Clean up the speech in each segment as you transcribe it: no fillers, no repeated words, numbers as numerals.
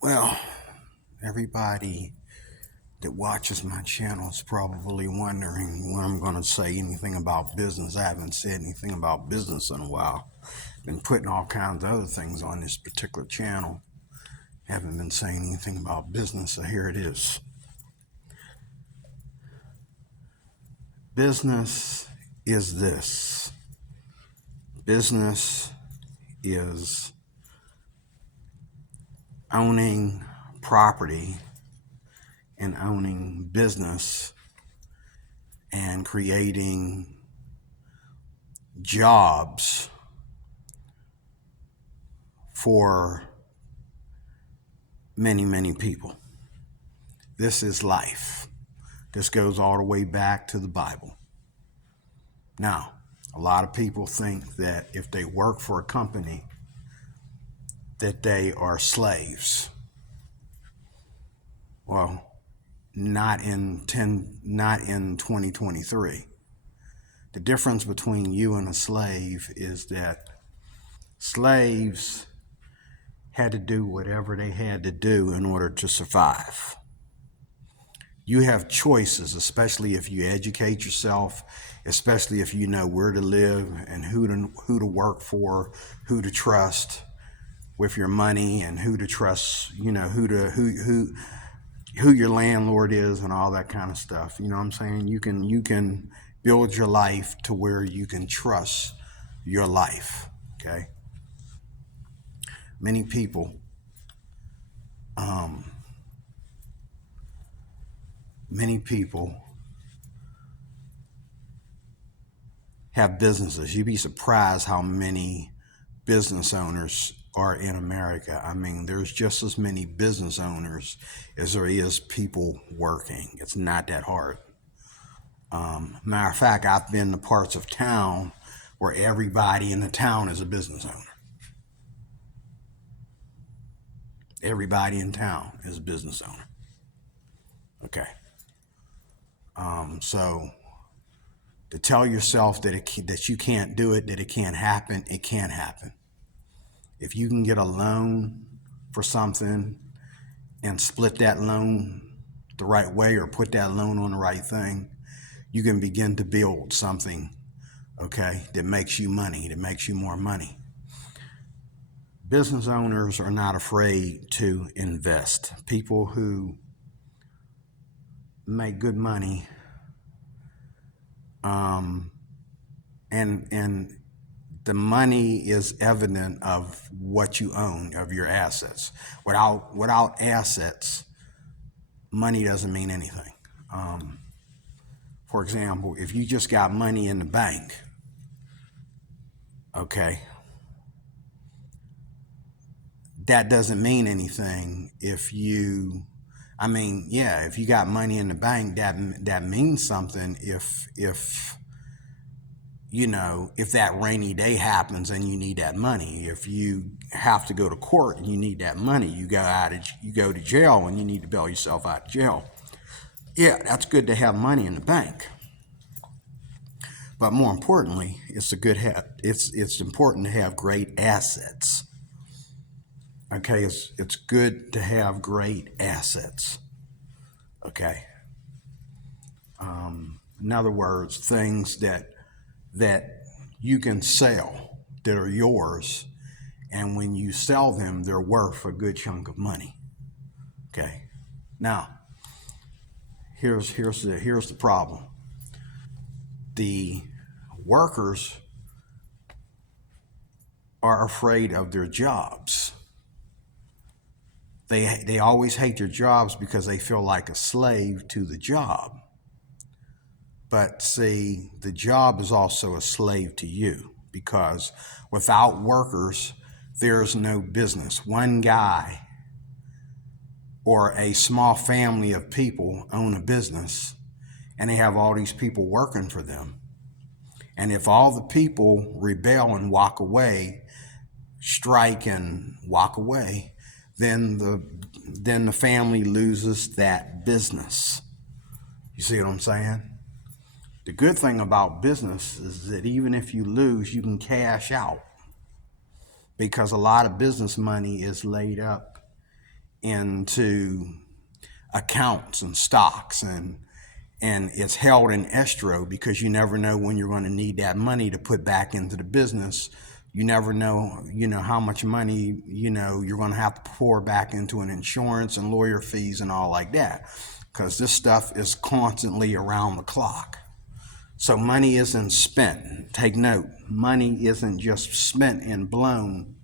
Well, everybody that watches my channel is probably wondering when I'm going to say anything about business. I haven't said anything about business in a while. Been putting all kinds of other things on this particular channel. Haven't been saying anything about business, so here it is. Business is this. Business is owning property and owning business and creating jobs for many, many people. This is life. This goes all the way back to the Bible. Now, a lot of people think that if they work for a company, that they are slaves. Well, not in 2023. The difference between you and a slave is that slaves had to do whatever they had to do in order to survive. You have choices, especially if you educate yourself, especially if you know where to live and who to work for, who to trust with your money, and who to trust, who your landlord is and all that kind of stuff. You know what I'm saying? You can build your life to where you can trust your life. Okay. Many people have businesses. You'd be surprised how many business owners are in America. I mean, there's just as many business owners as there is people working. It's not that hard. Matter of fact, I've been to parts of town where everybody in the town is a business owner. Everybody in town is a business owner. Okay. So to tell yourself that you can't do it, that it can't happen, it can't happen. If you can get a loan for something and split that loan the right way or put that loan on the right thing, you can begin to build something, okay, that makes you money, that makes you more money. Business owners are not afraid to invest. People who make good money and the money is evident of what you own, of your assets. Without assets, money doesn't mean anything. For example, if you just got money in the bank, okay, that doesn't mean anything. If you got money in the bank, that means something if that rainy day happens and you need that money. If you have to go to court and you need that money, you go to jail and you need to bail yourself out of jail. Yeah, that's good to have money in the bank. But more importantly, it's important to have great assets. Okay, it's good to have great assets. Okay. In other words, things that you can sell that are yours, and when you sell them, they're worth a good chunk of money. Okay. Now, here's the problem. The workers are afraid of their jobs. They always hate their jobs because they feel like a slave to the job. But see, the job is also a slave to you, because without workers, there's no business. One guy or a small family of people own a business, and they have all these people working for them. And if all the people rebel and walk away, strike and walk away, then the family loses that business. You see what I'm saying? The good thing about business is that even if you lose, you can cash out, because a lot of business money is laid up into accounts and stocks, and it's held in escrow because you never know when you're going to need that money to put back into the business. You never know, how much money, you're going to have to pour back into an insurance and lawyer fees and all like that, because this stuff is constantly around the clock. So money isn't spent. Take note, money isn't just spent and blown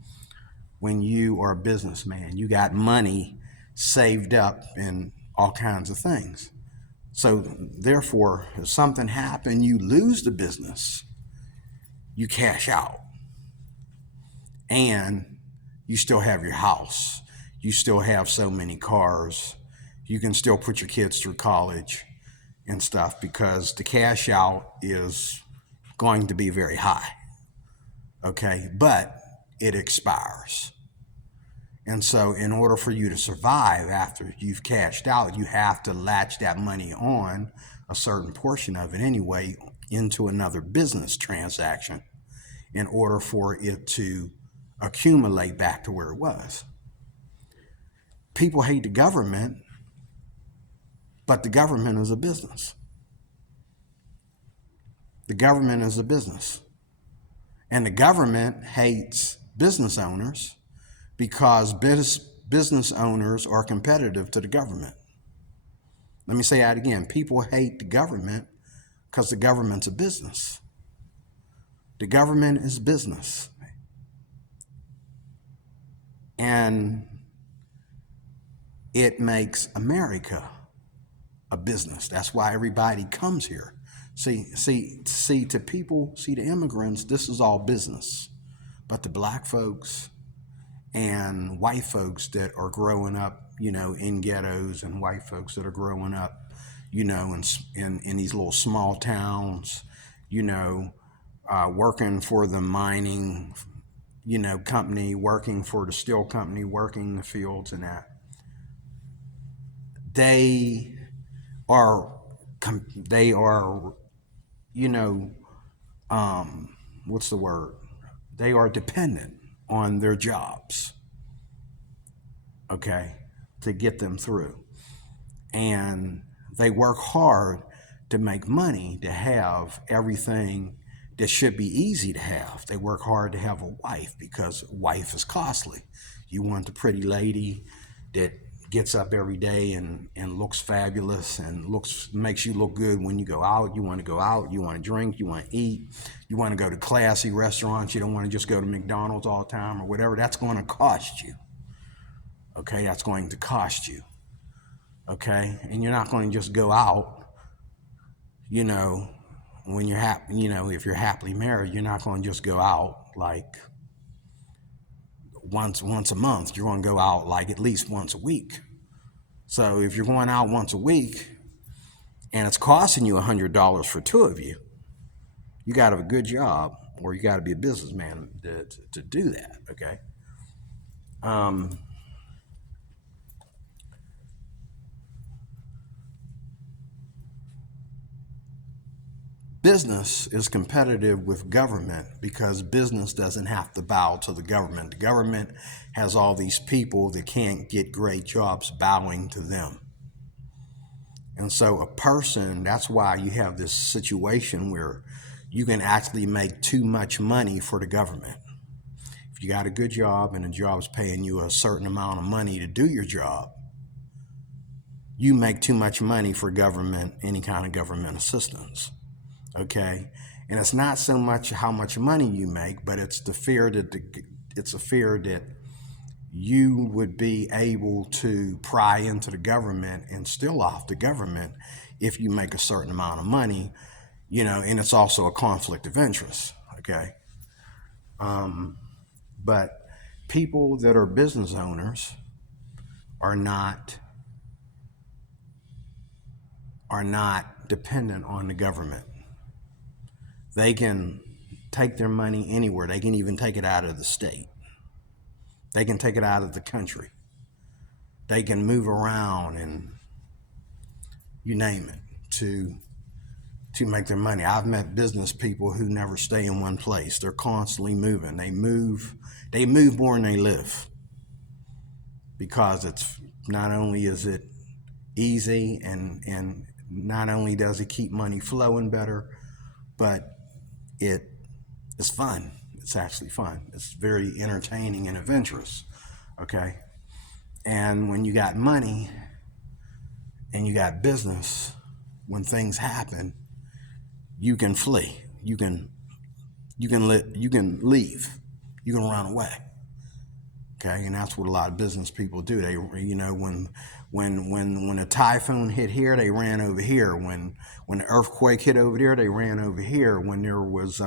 when you are a businessman. You got money saved up in all kinds of things. So therefore, if something happened, you lose the business, you cash out. And you still have your house. You still have so many cars. You can still put your kids through college and stuff, because the cash out is going to be very high. Okay, but it expires. And so in order for you to survive after you've cashed out, you have to latch that money on, a certain portion of it anyway, into another business transaction in order for it to accumulate back to where it was. People hate the government, but the government is a business. The government is a business. And the government hates business owners because business owners are competitive to the government. Let me say that again. People hate the government because the government's a business. The government is business. And it makes America a business. That's why everybody comes here. See, to people, the immigrants, this is all business. But the black folks and white folks that are growing up, in ghettos, and white folks that are growing up, in these little small towns, working for the mining, company, working for the steel company, working in the fields and that. They are, what's the word? They are dependent on their jobs, okay, to get them through. And they work hard to make money, to have everything that should be easy to have. They work hard to have a wife because a wife is costly. You want the pretty lady that gets up every day and looks fabulous and makes you look good when you go out. You want to go out, you want to drink, you want to eat, you want to go to classy restaurants. You don't want to just go to McDonald's all the time or whatever. That's going to cost you. Okay, that's going to cost you. Okay, and you're not going to just go out, when you're happy, if you're happily married, you're not going to just go out like once a month. You're going to go out like at least once a week. So if you're going out once a week and it's costing you $100 for two of you, you got to have a good job, or you got to be a businessman to do that. Okay. Business is competitive with government because business doesn't have to bow to the government. The government has all these people that can't get great jobs bowing to them. And so a person, that's why you have this situation where you can actually make too much money for the government. If you got a good job and the job's paying you a certain amount of money to do your job, you make too much money for government, any kind of government assistance. Okay, and it's not so much how much money you make, but it's the fear that you would be able to pry into the government and steal off the government if you make a certain amount of money, and it's also a conflict of interest. Okay, but people that are business owners are not dependent on the government. They can take their money anywhere. They can even take it out of the state. They can take it out of the country. They can move around and you name it to make their money. I've met business people who never stay in one place. They're constantly moving. They move more than they live. because it's not only is it easy and not only does it keep money flowing better, but it is fun. It's actually fun. It's very entertaining and adventurous. Okay. And when you got money and you got business, when things happen, you can flee. You can leave. You can run away. Okay, and that's what a lot of business people do. They, when a typhoon hit here, they ran over here. When the earthquake hit over there, they ran over here. When there was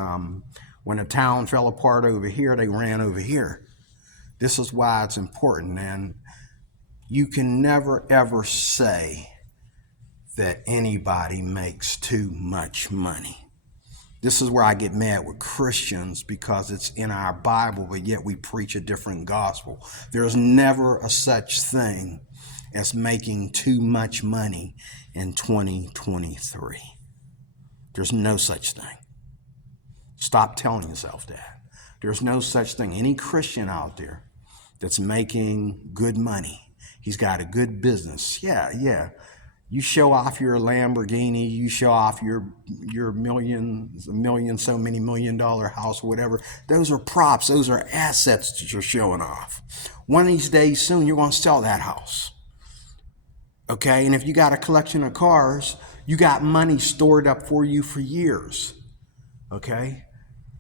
when a town fell apart over here, they ran over here. This is why it's important, and you can never ever say that anybody makes too much money. This is where I get mad with Christians, because it's in our Bible, but yet we preach a different gospel. There's never a such thing as making too much money in 2023. There's no such thing. Stop telling yourself that. There's no such thing. Any Christian out there that's making good money, he's got a good business. Yeah. You show off your Lamborghini, you show off your so many $1 million house or whatever. Those are props. Those are assets that you're showing off. One of these days soon, you're going to sell that house. Okay? And if you got a collection of cars, you got money stored up for you for years. Okay?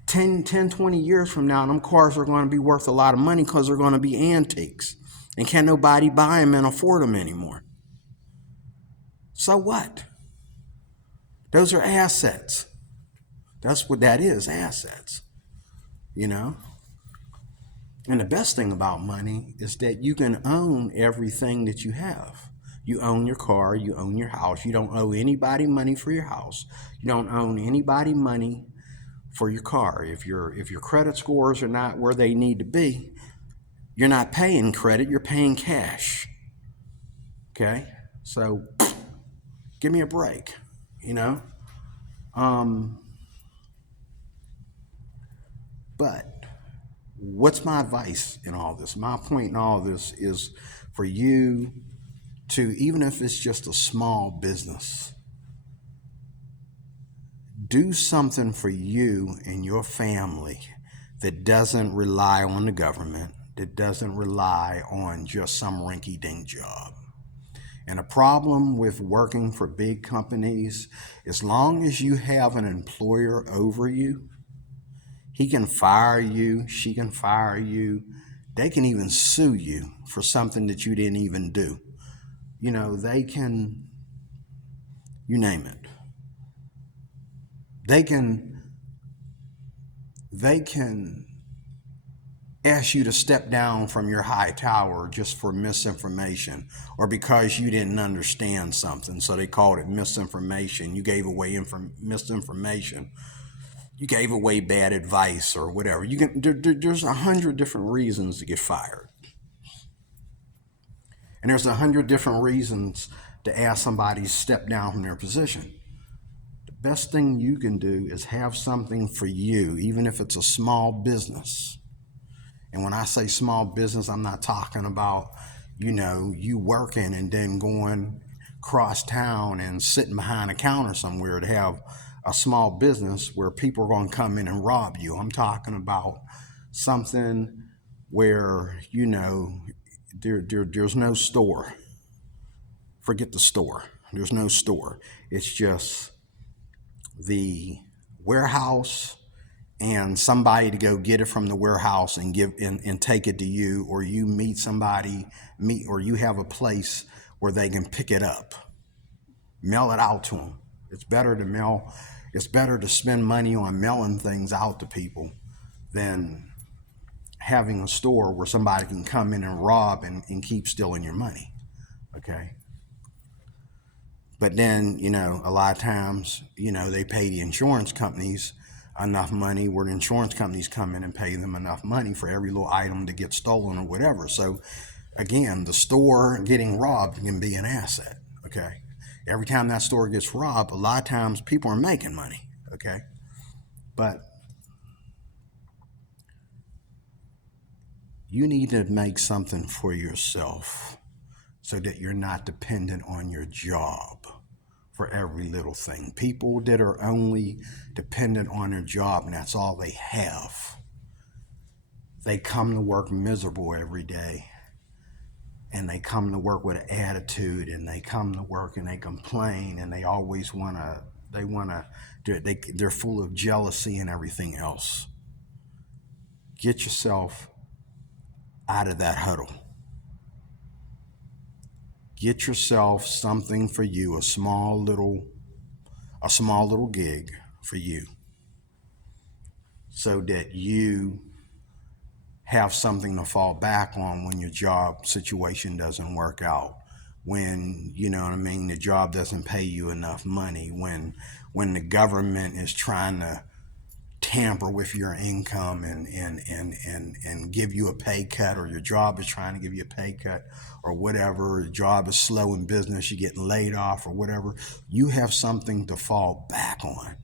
10, 20 years from now, them cars are going to be worth a lot of money because they're going to be antiques. And can't nobody buy them and afford them anymore. So what? Those are assets. That's what that is, assets. And the best thing about money is that you can own everything that you have. You own your car, you own your house. You don't owe anybody money for your house. You don't owe anybody money for your car. If your credit scores are not where they need to be, you're not paying credit, you're paying cash. Okay? So give me a break, But what's my advice in all this? My point in all this is for you to, even if it's just a small business, do something for you and your family that doesn't rely on the government, that doesn't rely on just some rinky-dink job. And a problem with working for big companies, as long as you have an employer over you, he can fire you, she can fire you, they can even sue you for something that you didn't even do. They can, you name it. They can ask you to step down from your high tower just for misinformation, or because you didn't understand something. So they called it misinformation. You gave away misinformation. You gave away bad advice or whatever. There's 100 different reasons to get fired. And there's 100 different reasons to ask somebody to step down from their position. The best thing you can do is have something for you, even if it's a small business. And when I say small business, I'm not talking about, you working and then going cross town and sitting behind a counter somewhere to have a small business where people are going to come in and rob you. I'm talking about something where, there's no store. Forget the store. There's no store. It's just the warehouse and somebody to go get it from the warehouse and give and take it to you, or you or you have a place where they can pick it up, mail it out to them. It's better to spend money on mailing things out to people than having a store where somebody can come in and rob and keep stealing your money. Okay. But then, a lot of times, they pay the insurance companies enough money, where the insurance companies come in and pay them enough money for every little item to get stolen or whatever. So again, the store getting robbed can be an asset. Okay. Every time that store gets robbed, a lot of times people are making money. Okay. But You need to make something for yourself so that you're not dependent on your job for every little thing. People that are only dependent on their job and that's all they have, they come to work miserable every day, and they come to work with an attitude, and they come to work and they complain, and they always they're full of jealousy and everything else. Get yourself out of that huddle. Get yourself something for you, a small little gig for you, so that you have something to fall back on when your job situation doesn't work out, when, you know what I mean, the job doesn't pay you enough money, when the government is trying to tamper with your income and give you a pay cut, or your job is trying to give you a pay cut, or whatever, the job is slow in business, you're getting laid off or whatever. You have something to fall back on.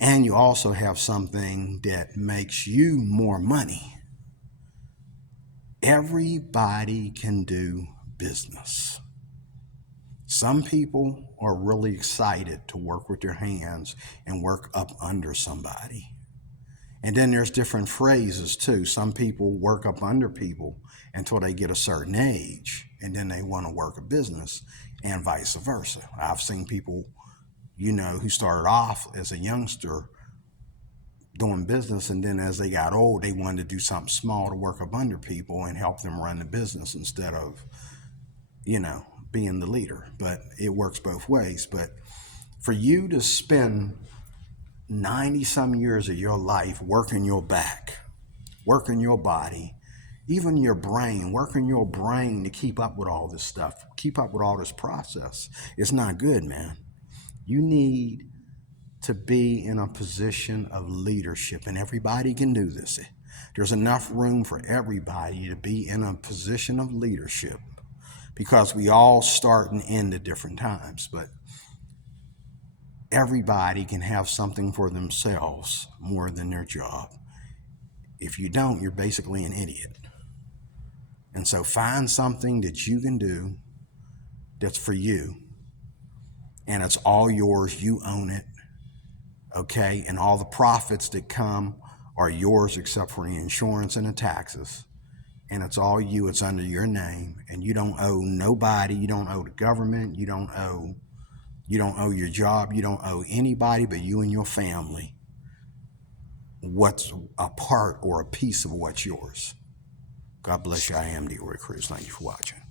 And you also have something that makes you more money. Everybody can do business. Some people are really excited to work with their hands and work up under somebody. And then there's different phrases too. Some people work up under people until they get a certain age, and then they want to work a business, and vice versa. I've seen people, who started off as a youngster doing business, and then as they got old, they wanted to do something small to work up under people and help them run the business instead of, being the leader. But it works both ways. But for you to spend 90 some years of your life working your back, working your body, even your brain, working your brain to keep up with all this stuff, keep up with all this process, it's not good, man. You need to be in a position of leadership, and everybody can do this. There's enough room for everybody to be in a position of leadership, because we all start and end at different times, but everybody can have something for themselves more than their job. If you don't, you're basically an idiot. And so find something that you can do that's for you, and it's all yours. You own it. Okay, and all the profits that come are yours except for the insurance and the taxes. And it's all you, it's under your name, and you don't owe nobody, you don't owe the government, you don't owe your job, you don't owe anybody but you and your family what's a part or a piece of what's yours. God bless you. I am D. Roy Cruz. Thank you for watching.